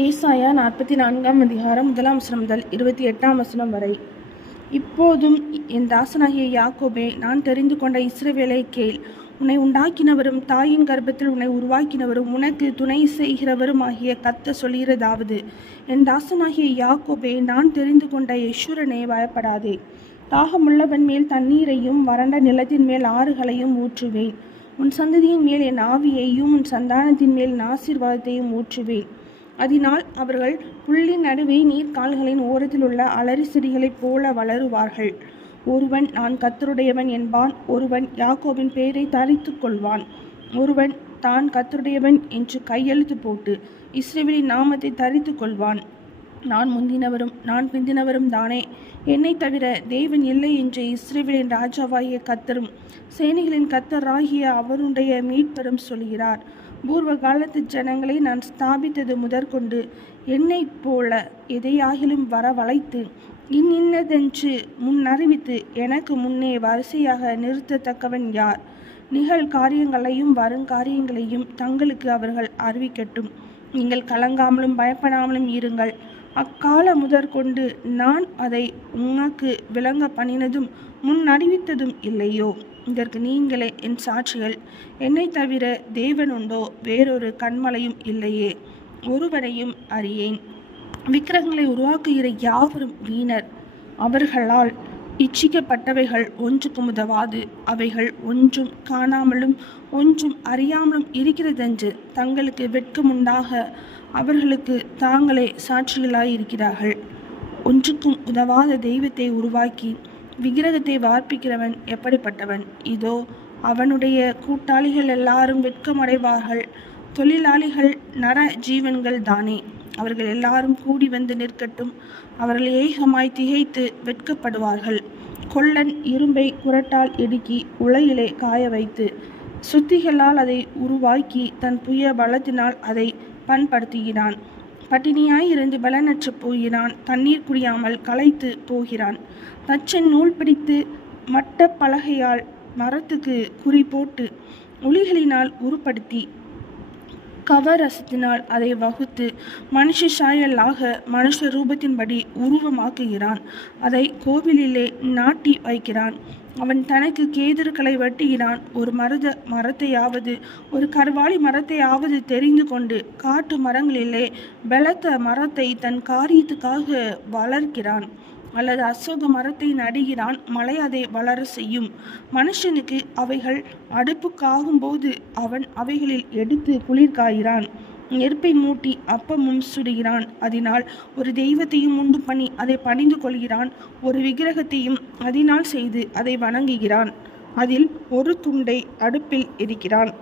ஏசாயா 44 அதிகாரம் 1 முதல் 28 வரை. இப்போதும் என் தாசனாகிய யாக்கோபே, நான் தெரிந்து கொண்ட இஸ்ரவேலை கேள். உன்னை உண்டாக்கினவரும் தாயின் கர்ப்பத்தில் உன்னை உருவாக்கினவரும் உனக்கு துணை செய்கிறவருமாகிய கர்த்தர் சொல்கிறதாவது: என் தாசனாகிய யாக்கோபே, நான் தெரிந்து கொண்ட யெஷூரனே, பயப்படாதே. தாகமுள்ளவன் மேல் தண்ணீரையும் வறண்ட நிலத்தின் மேல் ஆறுகளையும் ஊற்றுவேன். உன் சந்ததியின் மேல் என் ஆவியையும் உன் சந்தானத்தின் மேல் ஆசீர்வாதத்தையும் ஊற்றுவேன். அதனால் அவர்கள் புல்லின் நடுவே நீர்க்கால்களின் ஓரத்தில் உள்ள அலரி செடிகளைப் போல வளருவார்கள். ஒருவன் நான் கர்த்தருடையவன் என்பான், ஒருவன் யாக்கோபின் பெயரை தரித்து கொள்வான், ஒருவன் தான் கர்த்தருடையவன் என்று கையெழுத்து போட்டு இஸ்ரவேலின் நாமத்தை தரித்து கொள்வான். நான் முந்தினவரும் நான் பிந்தினவரும் தானே, என்னை தவிர தேவன் இல்லை என்ற இஸ்ரவேலின் ராஜாவாகிய கர்த்தரும் சேனைகளின் கர்த்தராகிய அவருடைய மீட்பரும் சொல்கிறார். பூர்வ காலத்து ஜனங்களை நான் ஸ்தாபித்தது முதற்கொண்டு என்னைப் போல எதையாகிலும் வரவழைத்து இன்னதென்று முன்னறிவித்து எனக்கு முன்னே வரிசையாக நிறுத்தத்தக்கவன் யார்? நிகழ் காரியங்களையும் வருங்காரியங்களையும் தங்களுக்கு அவர்கள் அறிவிக்கட்டும். நீங்கள் கலங்காமலும் பயப்படாமலும் இருங்கள். அக்கால முதற்கொண்டு நான் அதை உனக்கு விளங்க பண்ணினதும் முன்னறிவித்ததும் இல்லையோ? இதற்கு நீங்களே என் சாட்சிகள். என்னை தவிர தேவன் உண்டோ? வேறொரு கன்மலையும் இல்லையே. ஒருவரையும் அறியேன். விக்கிரகங்களை உருவாக்குகிற யாவரும் வீணர். அவர்களால் இச்சிக்கப்பட்டவைகள் ஒன்றுக்கும் உதவாது. அவைகள் ஒன்றும் காணாமலும் ஒன்றும் அறியாமலும் இருக்கிறதென்று தங்களுக்கு வெட்கமுண்டாக அவர்களுக்கு தாங்களே சாட்சிகளாயிருக்கிறார்கள். ஒன்றுக்கும் உதவாத தெய்வத்தை உருவாக்கி விக்கிரகத்தை வார்ப்பிக்கிறவன் எப்படிப்பட்டவன்? இதோ, அவனுடைய கூட்டாளிகள் எல்லாரும் வெட்கமடைவார்கள். தொழிலாளிகள் நர ஜீவன்கள் தானே. அவர்கள் எல்லாரும் கூடி வந்து நிற்கட்டும். அவர்கள் ஏகமாய் திகைத்து வெட்கப்படுவார்கள். கொல்லன் இரும்பை குரட்டால் இடுக்கி உலையிலே காய வைத்து சுத்திகளால் அதை உருவாக்கி தன் புய பலத்தினால் அதை பண்படுத்துகிறான். பட்டினியாயிருந்து பலனற்று போகிறான். தண்ணீர் குடியாமல் களைத்து போகிறான். தச்சன் நூல் பிடித்து மட்ட பலகையால் மரத்துக்கு குறி போட்டு ஒளிகளினால் உருப்படுத்தி கவரசத்தினால் அதை வகுத்து மனுஷ சாயலாக மனுஷ ரூபத்தின்படி உருவமாக்குகிறான். அதை கோவிலிலே நாட்டி வைக்கிறான். அவன் தனக்கு கேதுருக்களை வெட்டுகிறான். ஒரு மரத்தையாவது ஒரு கர்வாலி மரத்தையாவது தெரிந்து கொண்டு காட்டு மரங்களிலே பலத்த மரத்தை தன் காரியத்துக்காக வளர்க்கிறான். அல்லது அசோக மரத்தை நடுகிறான். மழை அதை வளர செய்யும். மனுஷனுக்கு அவைகள் அடுப்புக்காகும்போது அவன் அவைகளில் எடுத்து குளிர் காய்கிறான். நெருப்பை மூட்டி அப்பமும் சுடுகிறான். அதனால் ஒரு தெய்வத்தையும் உண்டு பண்ணி அதை பணிந்து கொள்கிறான். ஒரு விக்கிரகத்தையும் அதனால் செய்து அதை வணங்குகிறான். அதில் ஒரு துண்டை அடுப்பில் எரிக்கிறான்.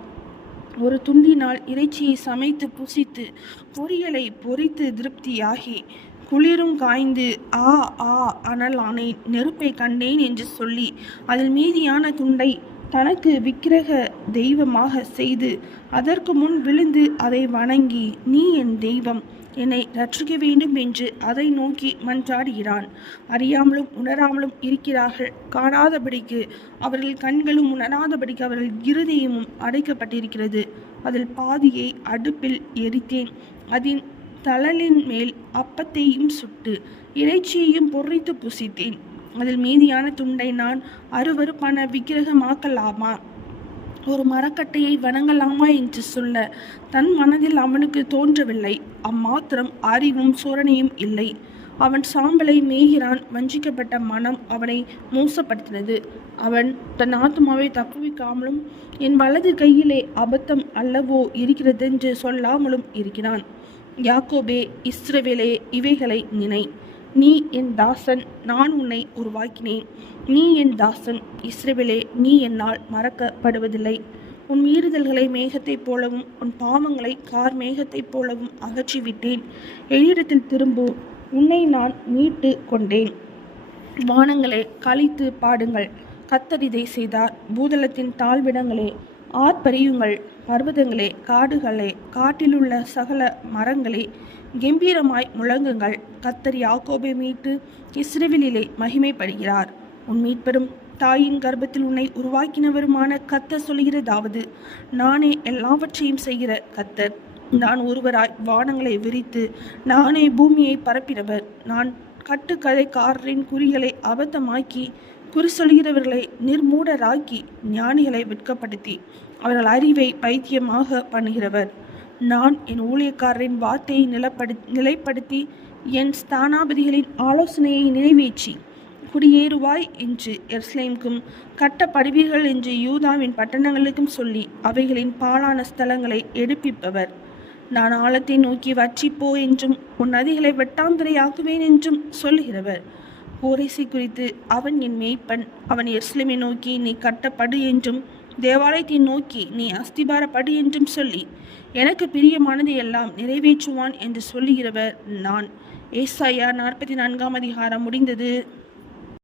ஒரு துண்டினால் இறைச்சியை சமைத்து புசித்து பொரியலை பொரித்து திருப்தியாகி குளிரும் காய்ந்து ஆ ஆ அனலானேன், நெருப்பை கண்டேன் என்று சொல்லி அதில் மீதியான துண்டை தனக்கு விக்கிரக தெய்வமாக செய்து அதற்கு முன் விழுந்து அதை வணங்கி, நீ என் தெய்வம், என்னை ரட்சிக்க வேண்டும் என்று அதை நோக்கி மன்றாடுகிறான். அறியாமலும் உணராமலும் இருக்கிறார்கள். காணாதபடிக்கு அவர்கள் கண்களும் உணராதபடிக்கு அவர்கள் இருதயமும் அடைக்கப்பட்டிருக்கிறது. அதில் பாதியை அடுப்பில் எரித்தேன். அதன் தழலின் மேல் அப்பத்தையும் சுட்டு இறைச்சியையும் பொறித்து புசித்தேன். அதில் மீதியான துண்டை நான் அருவருப்பான விக்கிரகமாக்கலாமா, ஒரு மரக்கட்டையை வணங்கலாமா என்று சொல்ல தன் மனதில் அவனுக்கு தோன்றவில்லை. அம்மாத்திரம் அறிவும் சோரணையும் இல்லை. அவன் சாம்பலை மேய்கிறான். வஞ்சிக்கப்பட்ட மனம் அவனை மோசப்படுத்தினது. அவன் தன் ஆத்மாவை தப்புவிக்காமலும் என் வலது கையிலே அபத்தம் அல்லவோ இருக்கிறதென்று சொல்லாமலும் இருக்கிறான். யாக்கோபே, இஸ்ரவேலே, இவைகளை நினை. நீ என் தாசன், நான் உன்னை உருவாக்கினேன். நீ என் தாசன், இஸ்ரவேலே, நீ என்னால் மறக்கப்படுவதில்லை. உன் மீறுதல்களை மேகத்தைப் போலவும் உன் பாவங்களை கார் மேகத்தைப் போலவும் அகற்றிவிட்டேன். என்னிடத்தில் திரும்பு, உன்னை நான் மீட்டு கொண்டேன். வானங்களே, களித்து பாடுங்கள், கர்த்தர் இதை செய்தார். பூதலத்தின் தாழ்விடங்களே, ஆர்ப்பரியுங்கள். பர்வதங்களே, காடுகளே, காட்டிலுள்ள சகல மரங்களே, கம்பீரமாய் முழங்குங்கள். கர்த்தர் யாக்கோபை மீட்டு இஸ்ரவேலிலே மகிமைப்படுகிறார். உன் மீட்பெரும் தாயின் கர்ப்பத்தில் உன்னை உருவாக்கினவருமான கர்த்தர் சொல்கிறதாவது: நானே எல்லாவற்றையும் செய்கிற கர்த்தர். நான் ஒருவராய் வானங்களை விரித்து நானே பூமியை பரப்பினவர். நான் கட்டுக்கதைக்காரரின் குறிகளை அபத்தமாக்கி குறி சொல்கிறவர்களை நிர்மூடராக்கி ஞானிகளை வெட்கப்படுத்தி அவர்கள் அறிவை பைத்தியமாக பண்ணுகிறவர். நான் என் ஊழியக்காரரின் வார்த்தையை நிலைப்படுத்தி என் ஸ்தானாபதிகளின் ஆலோசனையை நிறைவேற்றி குடியேறுவாய் என்று எருசலேமுக்கும் கட்டப்படுவீர்கள் என்று யூதாவின் பட்டணங்களுக்கும் சொல்லி அவைகளின் பாழான ஸ்தலங்களை எடுப்பிப்பவர். நான் ஆழத்தை நோக்கி வற்றிப்போ என்றும் உன் நதிகளை வெட்டாந்திரையாக்குவேன் என்றும் சொல்லுகிறவர். கோரேசை குறித்து அவன் என் மேய்ப்பன், அவன் எருசலேமை நோக்கி நீ கட்டப்படு என்றும் தேவாலயத்தை நோக்கி நீ அஸ்திபாரப்படு என்றும் சொல்லி எனக்கு பிரியமானதை எல்லாம் நிறைவேற்றுவான் என்று சொல்லுகிறவர் நான். ஏசாயா 44 அதிகாரம் முடிந்தது.